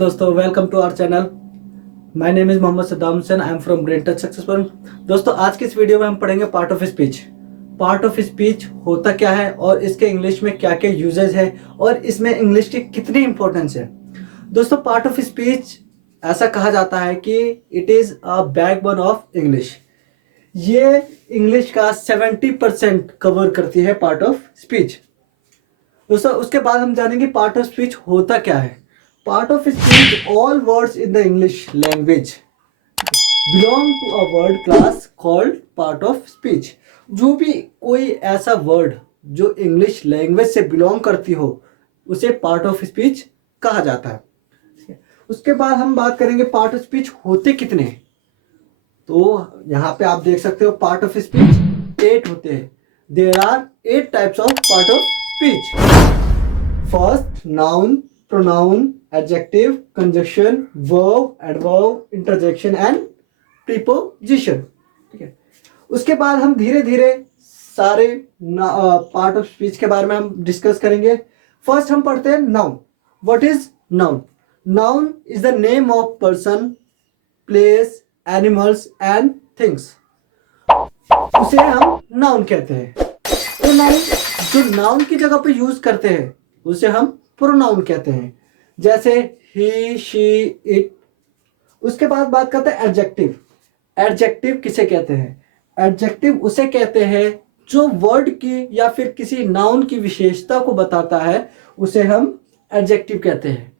दोस्तों, welcome to our channel. My name is Mohammad Saddam Hussain. I am from Brain Touch Successful. दोस्तों, आज की इस वीडियो में हम पढ़ेंगे part of speech. Part of speech होता क्या है और इसके इंग्लिश में क्या क्या यूजेज है और इसमें इंग्लिश की कितनी इंपॉर्टेंस है। दोस्तों, पार्ट ऑफ स्पीच ऐसा कहा जाता है कि it is a backbone of English. ये इंग्लिश का 70% कवर करती है पार्ट ऑफ स्पीच। दोस्तों, उसके बाद हम जानेंगे पार्ट ऑफ स्पीच होता क्या है। Part of speech all words in the English language belong to a word class called part of speech. जो भी कोई ऐसा वर्ड जो इंग्लिश लैंग्वेज से बिलोंग करती हो उसे पार्ट ऑफ स्पीच कहा जाता है। उसके बाद हम बात करेंगे पार्ट ऑफ स्पीच होते कितने हैं। तो यहाँ पे आप देख सकते हो पार्ट ऑफ स्पीच 8 होते हैं। There are 8 types of part of speech. First, noun, pronoun, adjective, conjunction, verb, adverb, interjection and preposition. ठीक है। उसके बाद हम धीरे धीरे सारे पार्ट ऑफ स्पीच के बारे में हम डिस्कस करेंगे। फर्स्ट हम पढ़ते हैं noun. What is noun? Noun is the name of person, place, animals and things. उसे हम नाउन कहते हैं। प्रोनाउन, जो नाउन की जगह पे यूज करते हैं उसे हम प्रोनाउन कहते हैं, जैसे ही, शी, इट। उसके बाद बात करते हैं एडजेक्टिव। एडजेक्टिव किसे कहते हैं? एडजेक्टिव उसे कहते हैं जो वर्ड की या फिर किसी नाउन की विशेषता को बताता है, उसे हम एडजेक्टिव कहते हैं।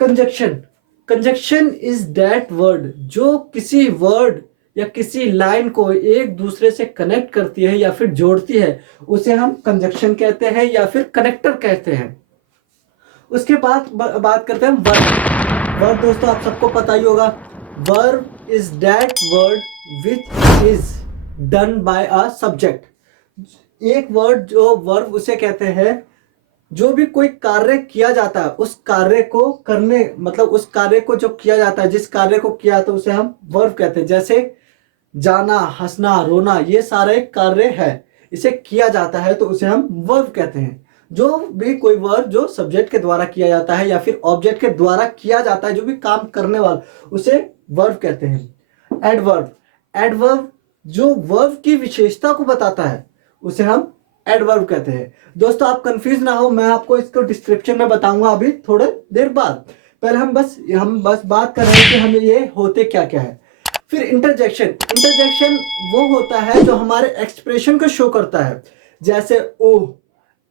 Conjunction, conjunction is that word जो किसी वर्ड या किसी लाइन को एक दूसरे से कनेक्ट करती है या फिर जोड़ती है, उसे हम कंजक्शन कहते हैं या फिर कनेक्टर कहते हैं। उसके बाद बात करते हैं वर्ब। वर्ब दोस्तों आप सबको पता ही होगा। Verb is that word which is done by a subject. एक वर्ड जो वर्ब उसे कहते हैं जो भी कोई कार्य किया जाता है उस कार्य को करने, मतलब उस कार्य को जो किया जाता है, जिस कार्य को किया तो उसे हम वर्ब कहते हैं। जैसे जाना, हंसना, रोना, ये सारे कार्य है, इसे किया जाता है तो उसे हम वर्ब कहते हैं। जो भी कोई वर्ब जो सब्जेक्ट के द्वारा किया जाता है या फिर ऑब्जेक्ट के द्वारा किया जाता है, जो भी काम करने वाला, उसे वर्ब कहते हैं। एडवर्ब, एडवर्ब जो वर्ब की विशेषता को बताता है उसे हम एडवर्ब कहते हैं। दोस्तों आप कंफ्यूज ना हो, मैं आपको इसको डिस्क्रिप्शन में बताऊंगा अभी थोड़े देर बाद। पहले हम बस बात कर रहे हैं कि हमें ये होते क्या क्या है। फिर इंटरजेक्शन, इंटरजेक्शन वो होता है जो हमारे एक्सप्रेशन को शो करता है, जैसे ओ,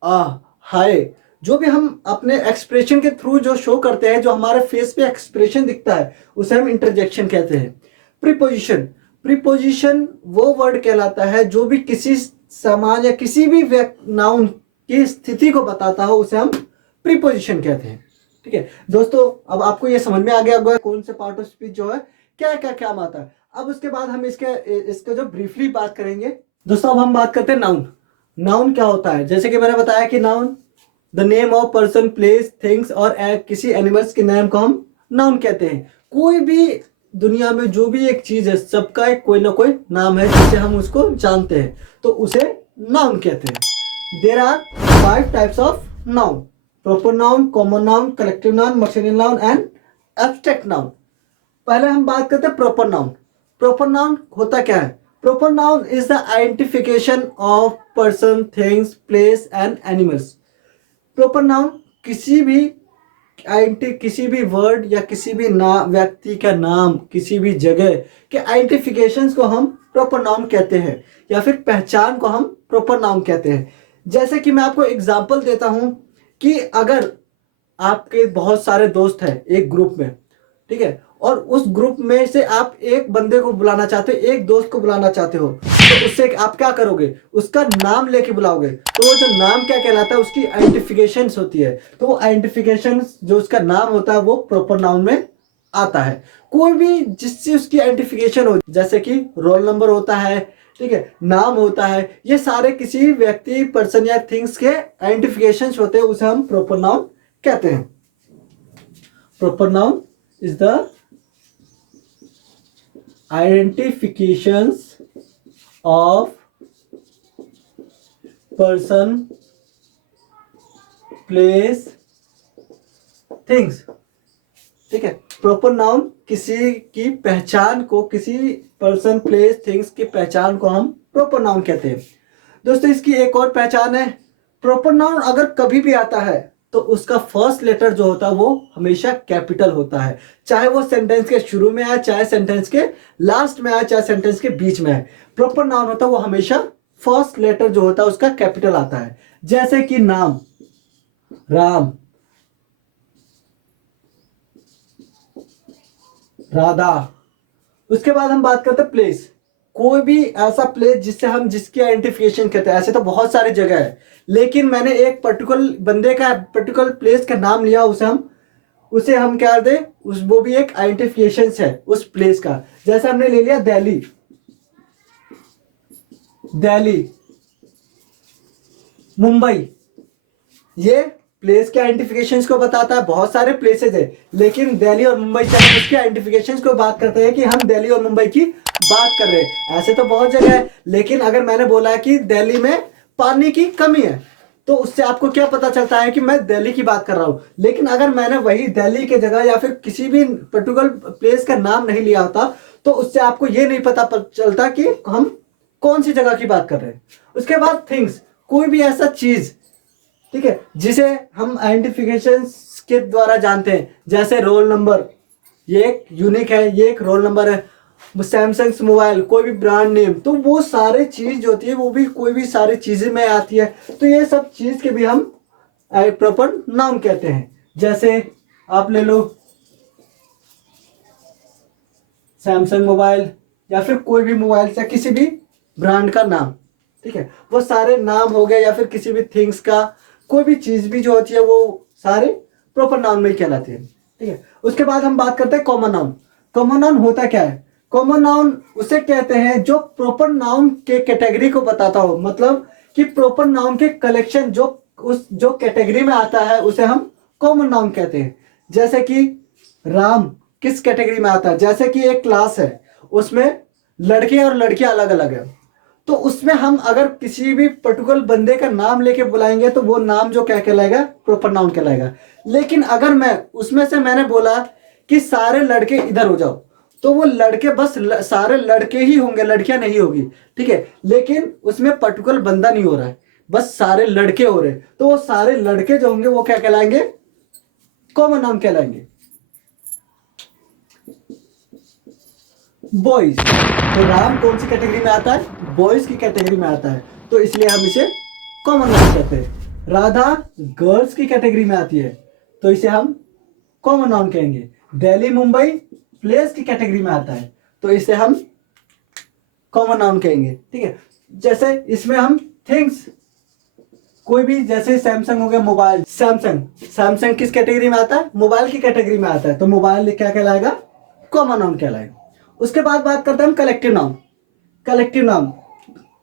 आ, हाय। जो भी हम अपने एक्सप्रेशन के थ्रू जो शो करते हैं, जो हमारे फेस पे एक्सप्रेशन दिखता है, उसे हम इंटरजेक्शन कहते हैं। प्रीपोजिशन, प्रीपोजिशन वो वर्ड कहलाता है जो भी किसी सामान या किसी भी नाउन की स्थिति को बताता हो, उसे हम प्रीपोजिशन कहते हैं। ठीक है दोस्तों, अब आपको ये समझ में आ गया होगा कौन से पार्ट ऑफ स्पीच जो है क्या क्या क्या आता है। अब उसके बाद हम इसके जो ब्रीफली बात करेंगे। दोस्तों अब हम बात करते हैं नाउन। नाउन क्या होता है? जैसे कि मैंने बताया कि noun the name of person, place, things और किसी एनिमल्स के नाम को हम नाउन कहते हैं। कोई भी दुनिया में जो भी एक चीज है, सबका एक कोई ना कोई नाम है जिसे हम उसको जानते हैं, तो उसे नाउन कहते हैं। There are 5 types of noun: proper noun, common noun, collective noun, material noun and abstract noun. पहले हम बात करते हैं प्रॉपर नाउन। प्रॉपर नाउन होता क्या है? Proper noun is the identification of person, things, place and animals. Proper noun किसी भी वर्ड या किसी भी व्यक्ति का नाम, किसी भी जगह के आइडेंटिफिकेशंस को हम प्रॉपर नाउन कहते हैं या फिर पहचान को हम प्रॉपर नाउन कहते हैं। जैसे कि मैं आपको एग्जांपल देता हूं कि अगर आपके बहुत सारे दोस्त हैं एक ग्रुप में, ठीक है, और उस ग्रुप में से आप एक बंदे को बुलाना चाहते हो, एक दोस्त को बुलाना चाहते हो, तो उससे आप क्या करोगे? उसका नाम लेके बुलाओगे। तो वो जो नाम क्या कहलाता है, उसकी आइडेंटिफिकेशन होती है। तो वो आइडेंटिफिकेशन जो उसका नाम होता है वो प्रॉपर नाउन में आता है। कोई भी जिससे उसकी आइडेंटिफिकेशन हो, जैसे कि रोल नंबर होता है, ठीक है, नाम होता है, ये सारे किसी व्यक्ति, पर्सन या थिंग्स के आइडेंटिफिकेशन होते हैं, उसे हम प्रॉपर नाउन कहते हैं। Proper noun is the identifications of person, place, things। ठीक है। प्रॉपर नाउन किसी की पहचान को, किसी पर्सन प्लेस थिंग्स की पहचान को हम प्रॉपर नाउन कहते हैं। दोस्तों इसकी एक और पहचान है, प्रॉपर नाउन अगर कभी भी आता है तो उसका फर्स्ट लेटर जो होता है वो हमेशा कैपिटल होता है, चाहे वो सेंटेंस के शुरू में आए, चाहे सेंटेंस के लास्ट में आए, चाहे सेंटेंस के बीच में आए। प्रॉपर नाउन होता है वो हमेशा फर्स्ट लेटर जो होता है उसका कैपिटल आता है। जैसे कि नाम, राम, राधा। उसके बाद हम बात करते हैं प्लेस, कोई भी ऐसा प्लेस जिससे हम जिसकी आइडेंटिफिकेशन करते हैं। ऐसे तो बहुत सारी जगह है, लेकिन मैंने एक पर्टिकुलर बंदे का पर्टिकुलर प्लेस का नाम लिया, उसे हम क्या दे, उस वो भी एक आइडेंटिफिकेशन है उस प्लेस का। जैसे हमने ले लिया दिल्ली, दिल्ली, मुंबई, ये प्लेस के आइडेंटिफिकेशन को बताता है। बहुत सारे प्लेसेस है, लेकिन दिल्ली और मुंबई से हम उसके आइडेंटिफिकेशन को बात करते हैं कि हम दिल्ली और मुंबई की बात कर रहे हैं। ऐसे तो बहुत जगह है, लेकिन अगर मैंने बोला कि दिल्ली में पानी की कमी है, तो उससे आपको क्या पता चलता है कि मैं दिल्ली की बात कर रहा हूं। लेकिन अगर मैंने वही दिल्ली के जगह या फिर किसी भी पर्टिकुलर प्लेस का नाम नहीं लिया होता, तो उससे आपको ये नहीं पता चलता कि हम कौन सी जगह की बात कर रहे हैं। उसके बाद थिंग्स, कोई भी ऐसा चीज, ठीक है, जिसे हम आइडेंटिफिकेशन के द्वारा जानते हैं। जैसे रोल नंबर, ये एक यूनिक है, ये एक रोल नंबर है। सैमसंग मोबाइल, कोई भी ब्रांड नेम, तो वो सारे चीज जो होती है वो भी कोई भी सारी चीजें में आती है। तो ये सब चीज के भी हम प्रॉपर नाउन कहते हैं। जैसे आप ले लो सैमसंग मोबाइल, या फिर कोई भी मोबाइल या किसी भी ब्रांड का नाम, ठीक है, वो सारे नाम हो गए। या फिर किसी भी थिंग्स का, कोई भी चीज भी जो होती है वो सारे प्रॉपर नाउन में ही कहलाते हैं, ठीक है। उसके बाद हम बात करते हैं कॉमन नाउन। कॉमन नाउन होता क्या है? कॉमन नाउन उसे कहते हैं जो प्रॉपर नाउन के कैटेगरी को बताता हो, मतलब कि प्रॉपर नाउन के कलेक्शन जो कैटेगरी में आता है उसे हम कॉमन नाउन कहते हैं। जैसे कि राम किस कैटेगरी में आता है? जैसे कि एक क्लास है, उसमें लड़के और लड़कियां अलग अलग है, तो उसमें हम अगर किसी भी पर्टिकुलर बंदे का नाम लेके बुलाएंगे तो वो नाम जो क्या कहलाएगा? प्रॉपर नाउन कहलाएगा। लेकिन अगर मैं उसमें से मैंने बोला कि सारे लड़के इधर हो जाओ, तो वो लड़के बस सारे लड़के ही होंगे, लड़कियां नहीं होगी, ठीक है। लेकिन उसमें पर्टिकुलर बंदा नहीं हो रहा है, बस सारे लड़के हो रहे हैं, तो वो सारे लड़के जो होंगे वो क्या कहलाएंगे? कॉमन नाउन कहलाएंगे। बॉयज, तो राम कौन सी कैटेगरी में आता है? बॉयज की कैटेगरी में आता है, तो इसलिए हम इसे कॉमन नाउन कहते हैं। राधा गर्ल्स की कैटेगरी में आती है, तो इसे हम कॉमन नाउन कहेंगे। दिल्ली मुंबई प्लेस की कैटेगरी में आता है, तो इसे हम कॉमन नाउन कहेंगे, ठीक है। जैसे इसमें हम थिंग्स, कोई भी, जैसे सैमसंग हो गया मोबाइल, सैमसंग किस कैटेगरी में आता है? मोबाइल की कैटेगरी में आता है, तो मोबाइल क्या कहलाएगा? कॉमन नाउन कहलाएगा। उसके बाद बात करते हैं हम कलेक्टिव नाउन।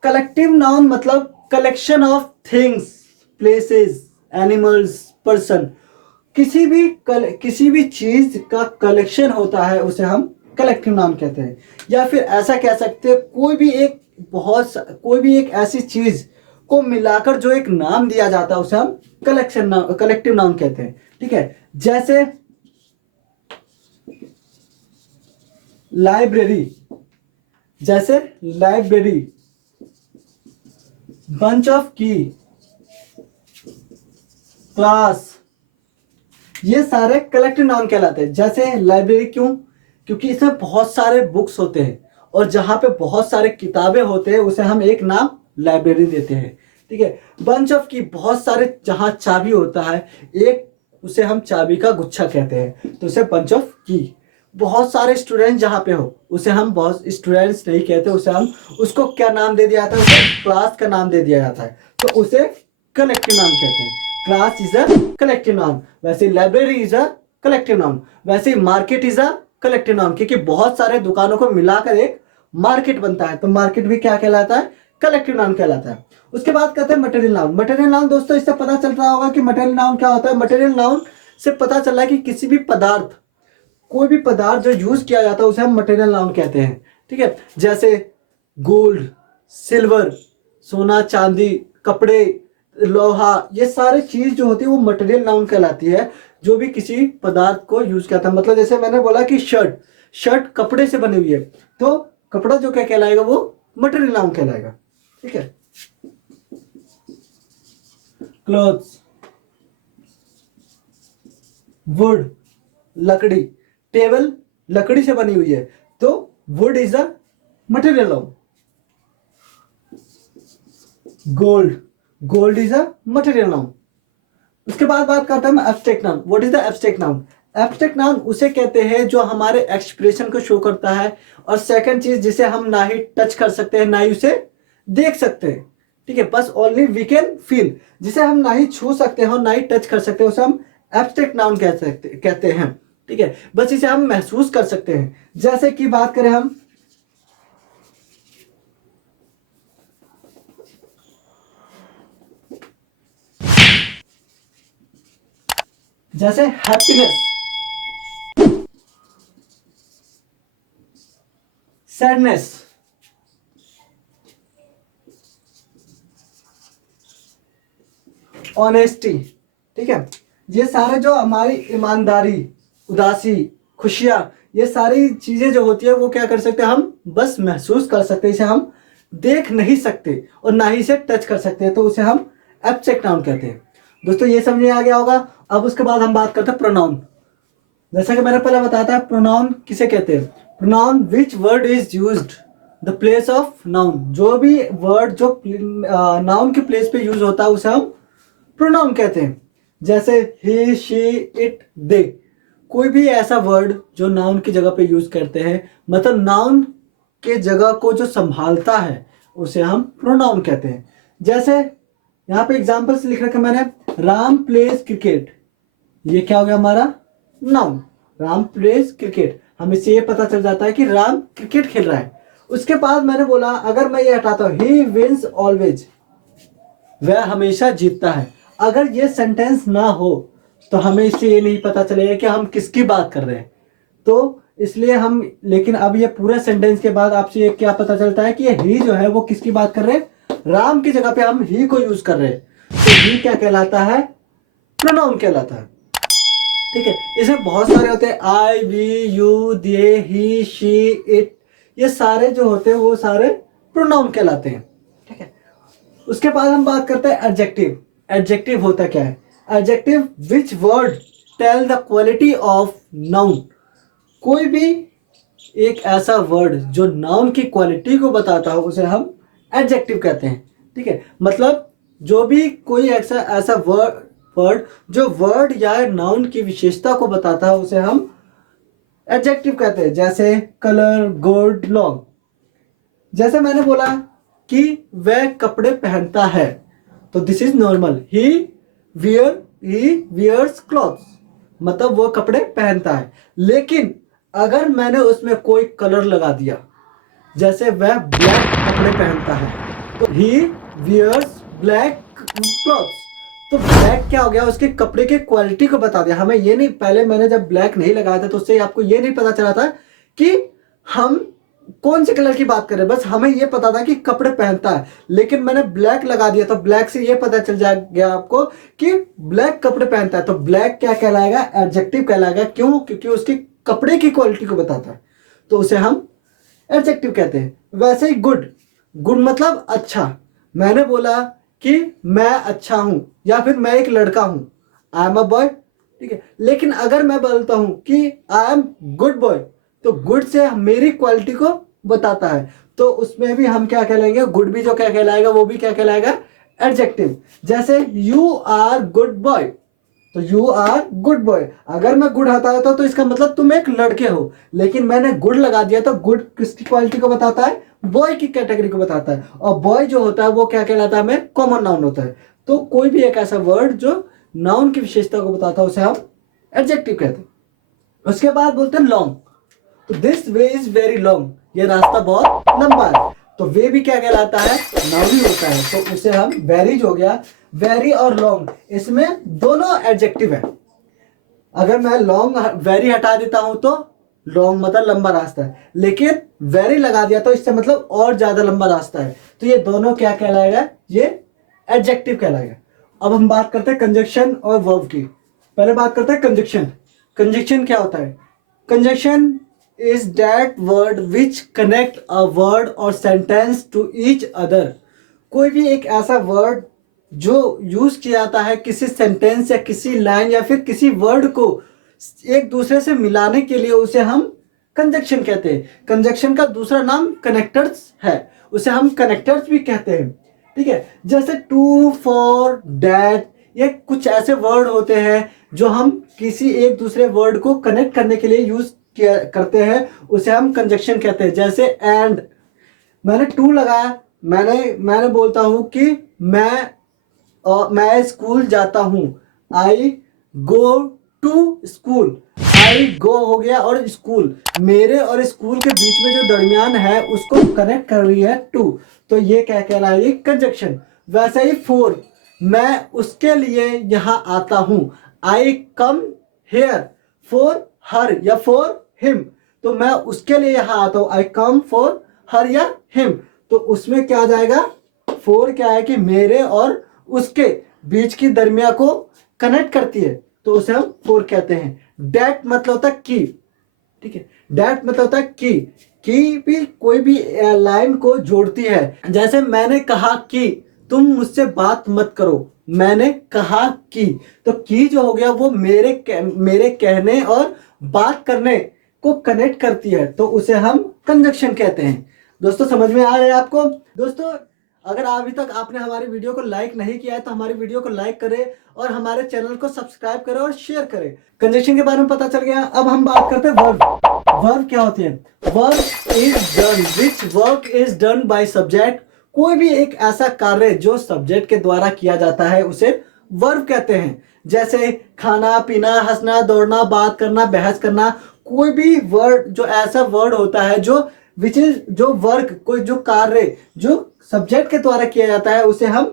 कलेक्टिव नाउन मतलब collection of things, places, animals, person. किसी भी चीज का कलेक्शन होता है उसे हम कलेक्टिव नाउन कहते हैं। या फिर ऐसा कह सकते हैं, कोई भी एक ऐसी चीज को मिलाकर जो एक नाम दिया जाता है उसे हम कलेक्टिव नाउन कहते हैं, ठीक है। जैसे लाइब्रेरी, बंच ऑफ की, क्लास, ये सारे कलेक्टिव नाउन कहलाते हैं। जैसे लाइब्रेरी, क्योंकि इसमें बहुत सारे बुक्स होते हैं, और जहां पे बहुत सारे किताबें होते हैं उसे हम एक नाम लाइब्रेरी देते हैं, ठीक है। बंच ऑफ की, बहुत सारे जहां चाबी होता है एक, उसे हम चाबी का गुच्छा कहते हैं, तो उसे बंच ऑफ की। बहुत सारे स्टूडेंट जहां पे हो उसे हम बहुत स्टूडेंट्स नहीं कहते, उसे हम उसको क्या नाम दे दिया जाता है? उसे क्लास का नाम दे दिया जाता है, तो उसे कलेक्टिव नाम कहते हैं। Class is a collective noun, वैसे library is a collective noun, वैसे market is a collective noun, क्योंकि बहुत सारे दुकानों को मिलाकर एक मार्केट बनता है, तो मार्केट भी क्या कहलाता है? कलेक्टिव नाउन कहलाता है। उसके बाद कहते हैं मटेरियल नाउन। मटेरियल नाउन दोस्तों, इससे पता चल रहा होगा कि मटेरियल नाउन क्या होता है। मटेरियल नाउन से पता चल रहा है कि किसी भी पदार्थ, कोई भी पदार्थ जो यूज किया जाता है उसे हम मटेरियल नाउन कहते हैं, ठीक है। जैसे गोल्ड, सिल्वर, सोना चांदी, कपड़े, लोहा, ये सारी चीज जो होती है वो मटेरियल नाउन कहलाती है। जो भी किसी पदार्थ को यूज किया था। मतलब जैसे मैंने बोला कि शर्ट, शर्ट कपड़े से बनी हुई है, तो कपड़ा जो क्या कहलाएगा, वो मटेरियल नाउन कहलाएगा। ठीक है। क्लोथ्स, वुड लकड़ी, टेबल लकड़ी से बनी हुई है, तो would is a material noun. Gold, gold is a material noun. उसके बाद बात करते हैं हम abstract noun. What is the abstract noun? Abstract noun उसे कहते हैं जो हमारे एक्सप्रेशन को शो करता है, और सेकंड चीज जिसे हम ना ही टच कर सकते हैं ना ही उसे देख सकते हैं। ठीक है, बस ओनली वी कैन फील, जिसे हम ना ही छू सकते हैं और ना ही टच कर सकते हैं, उसे हम एब्स्ट्रैक्ट नाउन कहते हैं। ठीक है, बस इसे हम महसूस कर सकते हैं। जैसे कि बात करें हम, जैसे हैप्पीनेस, सैडनेस, ऑनेस्टी। ठीक है, ये सारे जो हमारी ईमानदारी, उदासी, खुशियां, ये सारी चीजें जो होती है वो क्या कर सकते हैं, हम बस महसूस कर सकते हैं, इसे हम देख नहीं सकते और ना ही इसे टच कर सकते हैं, तो उसे हम एब्स्ट्रैक्ट नाउन कहते हैं। दोस्तों ये समझ में आ गया होगा। अब उसके बाद हम बात करते हैं प्रोनाउन। जैसा कि मैंने पहले बताया था, प्रोनाउन किसे कहते हैं? Pronoun which word is used the place of noun. जो भी वर्ड जो नाउन के प्लेस पे यूज होता है उसे हम प्रोनाउन कहते हैं। जैसे ही, शी, इट, दे, कोई भी ऐसा वर्ड जो नाउन की जगह पे यूज करते हैं, मतलब नाउन के जगह को जो संभालता है, उसे हम प्रोनाउन कहते हैं। जैसे यहाँ पे एग्जांपल्स लिख रखा मैंने, राम प्लेज क्रिकेट, ये क्या हो गया हमारा नाउन। राम प्लेज क्रिकेट, हमें से ये पता चल जाता है कि राम क्रिकेट खेल रहा है। उसके बाद मैंने बोला, अगर मैं ये हटाता हूं, ही विंस ऑलवेज, वह हमेशा जीतता है। अगर ये सेंटेंस ना हो तो हमें इससे ये नहीं पता चलेगा कि हम किसकी बात कर रहे हैं, तो इसलिए हम, लेकिन अब ये पूरा सेंटेंस के बाद आपसे ये क्या पता चलता है कि ये ही जो है वो किसकी बात कर रहे हैं, राम की जगह पे हम ही को यूज कर रहे हैं, तो ही क्या कहलाता है, प्रोनाउन कहलाता है। ठीक है, इसमें बहुत सारे होते हैं, I, we, you, they, he, she, it, ये सारे जो होते हैं वो सारे प्रोनाउन कहलाते हैं। ठीक है, उसके बाद हम बात करते हैं एडजेक्टिव। एडजेक्टिव होता क्या है? Adjective which word tell the quality of noun. कोई भी एक ऐसा वर्ड जो नाउन की क्वालिटी को बताता हो उसे हम एडजेक्टिव कहते हैं। ठीक है, मतलब जो भी कोई ऐसा ऐसा वर्ड जो वर्ड या नाउन की विशेषता को बताता है उसे हम एडजेक्टिव कहते हैं। जैसे कलर, गुड, लॉन्ग। जैसे मैंने बोला कि वह कपड़े पहनता है, तो this is normal, he wears clothes, मतलब वो कपड़े पहनता है। लेकिन अगर मैंने उसमें कोई कलर लगा दिया, जैसे वह ब्लैक कपड़े पहनता है, तो ही वियर्स ब्लैक क्लॉथ्स, तो ब्लैक क्या हो गया, उसके कपड़े के क्वालिटी को बता दिया। हमें ये नहीं, पहले मैंने जब ब्लैक नहीं लगाया था तो उससे आपको ये नहीं पता चला था कि हम कौन से कलर की बात कर रहे हैं, बस हमें ये पता था कि कपड़े पहनता है। लेकिन मैंने ब्लैक लगा दिया तो ब्लैक से ये पता चल गया आपको कि ब्लैक कपड़े पहनता है, तो ब्लैक क्या कहलाएगा, एडजेक्टिव कहलाएगा। क्यों? क्योंकि उसके कपड़े की क्वालिटी को बताता है, तो उसे हम एडजेक्टिव कहते हैं। वैसे ही गुड, गुड मतलब अच्छा। मैंने बोला कि मैं अच्छा हूं या फिर मैं एक लड़का हूं, आई एम अ बॉय। ठीक है, लेकिन अगर मैं बोलता हूं कि आई एम गुड बॉय, तो गुड से मेरी क्वालिटी को बताता है, तो उसमें भी हम क्या कहलाएंगे, गुड भी जो क्या कहलाएगा वो भी क्या कहलाएगा, एडजेक्टिव। जैसे यू आर गुड बॉय, तो यू आर गुड बॉय, अगर मैं गुड हटाया था तो इसका मतलब तुम एक लड़के हो, लेकिन मैंने गुड लगा दिया तो गुड किसकी क्वालिटी को बताता है, बॉय की कैटेगरी को बताता है। और बॉय जो होता है वो क्या कहलाता है, हमें कॉमन नाउन होता है। तो कोई भी एक ऐसा वर्ड जो नाउन की विशेषता को बताता है उसे हम एडजेक्टिव कहते हैं। उसके बाद बोलते हैं लॉन्ग, तो this way is very long, ये रास्ता बहुत लंबा है, तो वे भी क्या कहलाता है, नाउन ही होता है, तो उसे हम वेरीज हो गया। वेरी और लॉन्ग, इसमें दोनों एडजेक्टिव है। अगर मैं लॉन्ग वेरी हटा देता हूं तो लॉन्ग मतलब लंबा रास्ता है, लेकिन वेरी लगा दिया तो इससे मतलब और ज्यादा लंबा रास्ता है, तो ये दोनों क्या कहलाएगा, ये एडजेक्टिव कहलाएगा। अब हम बात करते हैं कंजक्शन और वर्ब की। पहले बात करते हैं कंजक्शन। कंजक्शन क्या होता है? Conjunction is that word which connect a word और सेंटेंस टू ईच अदर। कोई भी एक ऐसा वर्ड जो यूज किया जाता है किसी सेंटेंस या किसी लाइन या फिर किसी वर्ड को एक दूसरे से मिलाने के लिए, उसे हम कंजक्शन कहते हैं। कंजक्शन का दूसरा नाम कनेक्टर्स है, उसे हम कनेक्टर्स भी कहते हैं। ठीक है, जैसे टू, फॉर, डैट, ये कुछ ऐसे वर्ड होते हैं जो हम किसी एक दूसरे वर्ड को कनेक्ट करने के लिए यूज करते हैं, उसे हम कंजक्शन कहते हैं। जैसे एंड, मैंने टू लगाया, मैंने बोलता हूं कि मैं स्कूल जाता हूं। आई गो टू स्कूल। आई गो हो गया और स्कूल, मेरे और स्कूल के बीच में जो दरमियान है उसको कनेक्ट कर रही है टू, तो ये क्या कहलाएगी? कंजक्शन। वैसे ही फोर, मैं उसके लिए यहां आता हूं। आई कम हेयर फॉर हर या फॉर हिम, तो मैं उसके लिए यहां आता हूं। आई कम फॉर हर या हिम, तो उसमें क्या आ जाएगा? फोर क्या है कि मेरे और उसके बीच की दरमिया को कनेक्ट करती है, तो उसे हम फोर कहते हैं। डैट मतलब होता है की। ठीक है, डैट मतलब होता है की भी कोई भी लाइन को जोड़ती है। जैसे मैंने कहा कि तुम मुझसे बात मत करो, मैंने कहा कि, तो की जो हो गया वो मेरे कहने और बात करने को कनेक्ट करती है, तो उसे हम कंजक्शन कहते हैं। दोस्तों समझ में आ रहा है आपको? दोस्तों अगर अभी तक आपने हमारी वीडियो को लाइक नहीं किया है तो हमारी वीडियो को लाइक करें और हमारे चैनल को सब्सक्राइब करें और शेयर करें। कंजक्शन के बारे में पता चल गया। अब हम बात करते हैं वर्ब। वर्ब क्या होते हैं? Verb is done which work is done by subject. कोई भी एक ऐसा कार्य जो सब्जेक्ट के द्वारा किया जाता है उसे वर्ब कहते हैं। जैसे खाना पीना, हंसना, दौड़ना, बात करना, बहस करना। कोई भी वर्ड जो ऐसा वर्ड होता है जो विच इज जो वर्क, कोई जो कार्य जो सब्जेक्ट के द्वारा किया जाता है उसे हम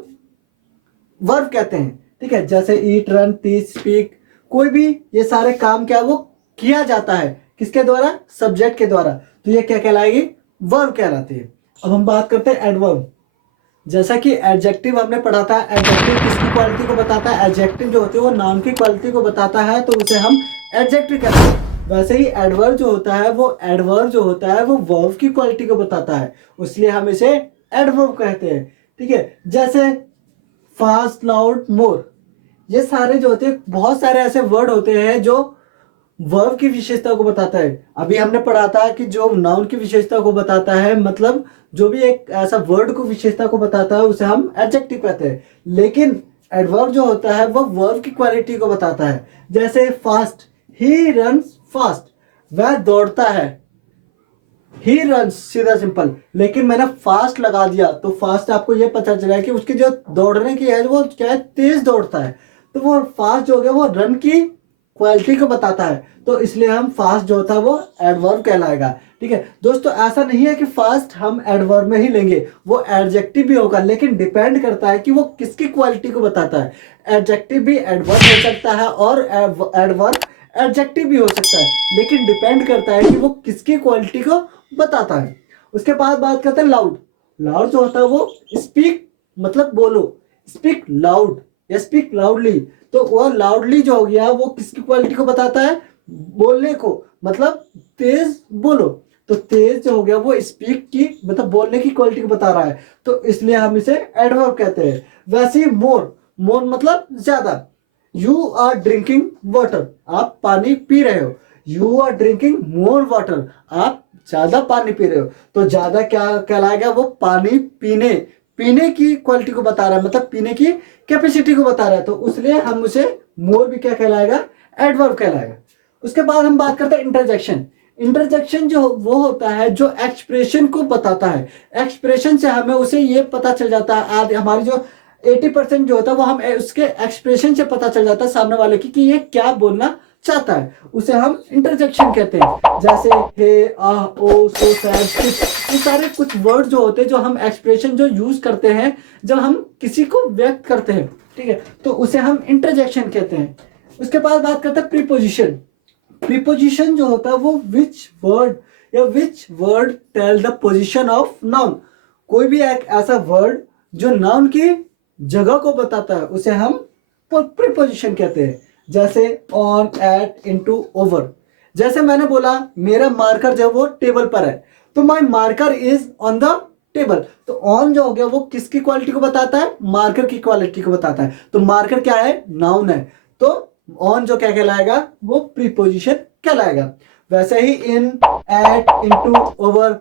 वर्ब कहते हैं। ठीक है, जैसे ईट, रन, टीच, स्पीक, कोई भी ये सारे काम क्या वो किया जाता है किसके द्वारा? सब्जेक्ट के द्वारा, तो ये क्या कहलाएगी? वर्ब कहलाती है। अब हम बात करते हैं एडवर्ब। जैसा कि एडजेक्टिव हमने पढ़ा था, एडजेक्टिव किसकी क्वालिटी को बताता है? एडजेक्टिव जो होती है वो नाउन की क्वालिटी को बताता है, तो उसे हम एडजेक्टिव कहते हैं। वैसे ही एडवर्ब जो होता है वो वर्ब की क्वालिटी को बताता है, इसलिए हम इसे एडवर्ब कहते हैं। ठीक है, जैसे फास्ट, लाउड, मोर, ये सारे जो होते हैं बहुत सारे ऐसे वर्ड होते हैं जो वर्ब की विशेषता को बताता है। अभी हमने पढ़ा था कि जो नाउन की विशेषता को बताता है, मतलब जो भी एक ऐसा वर्ड को विशेषता को बताता है उसे हम एडजेक्टिव कहते हैं। लेकिन एडवर्ब जो होता है वो वर्ब की क्वालिटी को बताता है। जैसे फास्ट, ही रन्स फास्ट, वह दौड़ता है। ही रन्स, सीधा सिंपल, लेकिन मैंने फास्ट लगा दिया तो फास्ट आपको यह पता चला कि उसकी जो दौड़ने की है वो क्या है? तेज दौड़ता है, तो वो फास्ट जो हो गया वो रन की क्वालिटी को बताता है, तो इसलिए हम फास्ट जो होता है वो एडवर्ब कहलाएगा। ठीक है दोस्तों, ऐसा नहीं है कि फास्ट हम एडवर्ब में ही लेंगे, वो एडजेक्टिव भी होगा, लेकिन डिपेंड करता है कि वो किसकी क्वालिटी को बताता है। एडजेक्टिव भी एडवर्ब हो सकता है और एडवर्ब एडजेक्टिव भी हो सकता है, लेकिन डिपेंड करता है कि वो किसकी क्वालिटी को बताता है। उसके बाद बात करते हैं लाउड। लाउड जो होता है वो स्पीक मतलब बोलो, स्पीक लाउड या स्पीक लाउडली, तो वो लाउडली जो हो गया वो किसकी क्वालिटी को बताता है? बोलने को, मतलब तेज बोलो, तो तेज जो हो गया वो स्पीक की मतलब बोलने की क्वालिटी को बता रहा है, तो इसलिए हम इसे एडवर्ब कहते हैं। वैसे ही मोर, मोर मतलब ज्यादा। यू आर ड्रिंकिंग वाटर, आप पानी पी रहे हो। You are drinking more water, आप ज्यादा पानी पी रहे हो, तो ज्यादा क्या कहलाएगा? वो पानी पीने की क्वालिटी को बता रहा है, मतलब पीने की कैपेसिटी को बता रहा है, तो इसलिए हम उसे मोर भी क्या कहलाएगा? एडवर्ब कहलाएगा। उसके बाद हम बात करते हैं इंटरजेक्शन। इंटरजेक्शन जो वो होता है जो एक्सप्रेशन को बताता है। एक्सप्रेशन से हमें उसे ये पता चल जाता है, आज हमारी जो 80% जो होता है वो हम उसके एक्सप्रेशन से पता चल जाता है सामने वाले की कि ये क्या बोलना चाहता है, उसे हम इंटरजेक्शन कहते हैं। जैसे हे, आह, ओ, सो, सैड, ये सारे कुछ वर्ड जो होते हैं जो हम एक्सप्रेशन जो यूज करते हैं जब हम किसी को व्यक्त करते हैं, ठीक है, तो उसे हम इंटरजेक्शन कहते हैं। उसके बाद बात करते हैं प्रीपोजिशन। प्रीपोजिशन जो होता है वो which word tell the position of noun. कोई भी एक ऐसा वर्ड जो नाउन की जगह को बताता है उसे हम प्रीपोजिशन कहते हैं। जैसे ऑन, एट, इनटू, ओवर। जैसे मैंने बोला मेरा मार्कर जो है वो टेबल पर है, तो my marker is on the table. तो ऑन जो हो गया वो किसकी क्वालिटी को बताता है, मार्कर की क्वालिटी को बताता है। तो मार्कर क्या है, नाउन है, तो ऑन जो क्या कहलाएगा, वो प्रीपोजिशन कहलाएगा। वैसे ही इन, एट, इनटू, ओवर,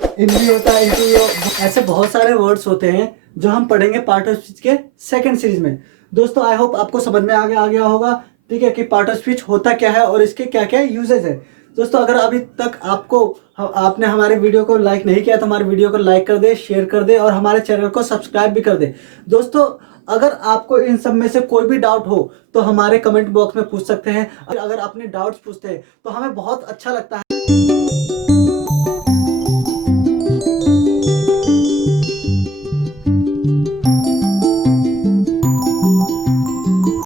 इन भी होता है, इनटू, ऐसे बहुत सारे वर्ड्स होते हैं जो हम पढ़ेंगे पार्ट ऑफ स्पीच के सेकंड सीरीज में। दोस्तों आई होप आपको समझ में आ गया होगा, ठीक है, कि पार्ट ऑफ स्पीच होता क्या है और इसके क्या क्या यूजेज है। दोस्तों अगर अभी तक आपने हमारे वीडियो को लाइक नहीं किया तो हमारे वीडियो को लाइक कर दे, शेयर कर दे और हमारे चैनल को सब्सक्राइब भी कर दे। दोस्तों अगर आपको इन सब में से कोई भी डाउट हो तो हमारे कमेंट बॉक्स में पूछ सकते हैं। अगर अपने डाउट्स पूछते हैं तो हमें बहुत अच्छा लगता है।